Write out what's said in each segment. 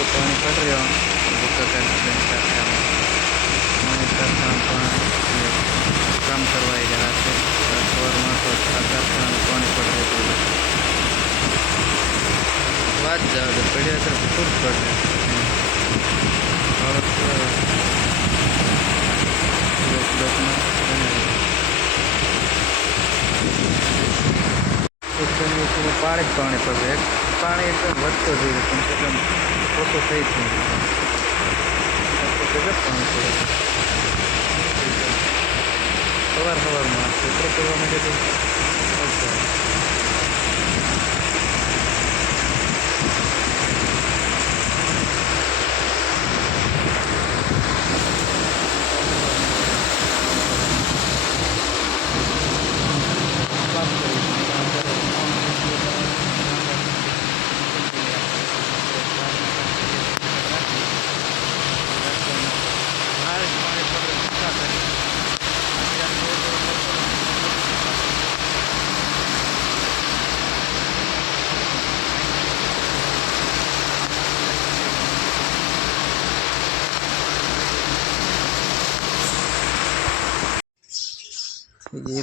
पानी पड़ रहा काम करवाए जा रहा है तो कारखाना पानी पड़ रहे थे बात जाओ पड़े तो खूब पड़ रहे और पूरा पानी पानी पड़ रहे पानी एकदम વધતો જઈ રહ્યો છે એકદમ ઓછો થઈ જ નહીં પાણી પડે સવારમાં પેટ્રોલ કરવા માટે તો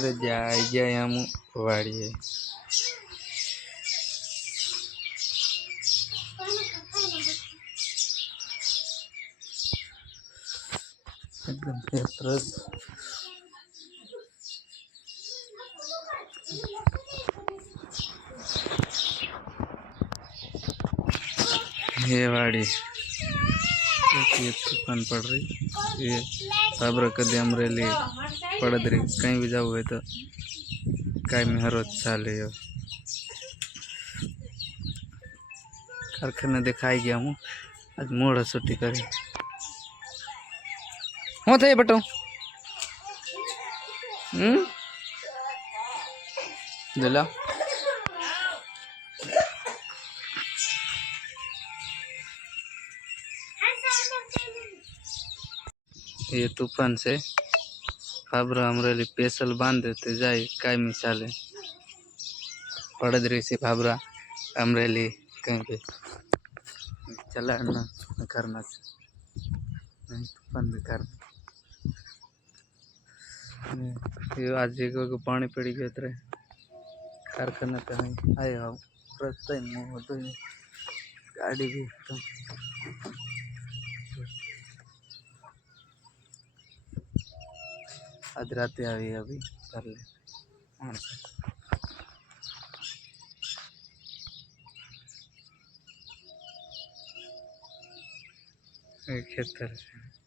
રજા આવી ગયા આમ વાળીએ एकदम सरस ये वाड़ी ये तूफान पड़ रही ये साबरा कदी अमरेली पड़दरी कहीं भी जाओ तो कई में हर रोज चाले कारखाना दिखाई गया हूँ आज मोड़ छुट्टी करी હું થઈ બટો જલા ये तूफान से फाबरा अमरेली स्पेशल बांध देते जाए कायमी चाले पड़दरी से फाबरा अमरेली कहीं पे चला ना करना तूफान भी करना ये आज को पानी पड़ी गयो थे कारखाना पे नहीं आए हम रस्ता ही गाड़ी भी आज रात आई अभी कर ले खेतर से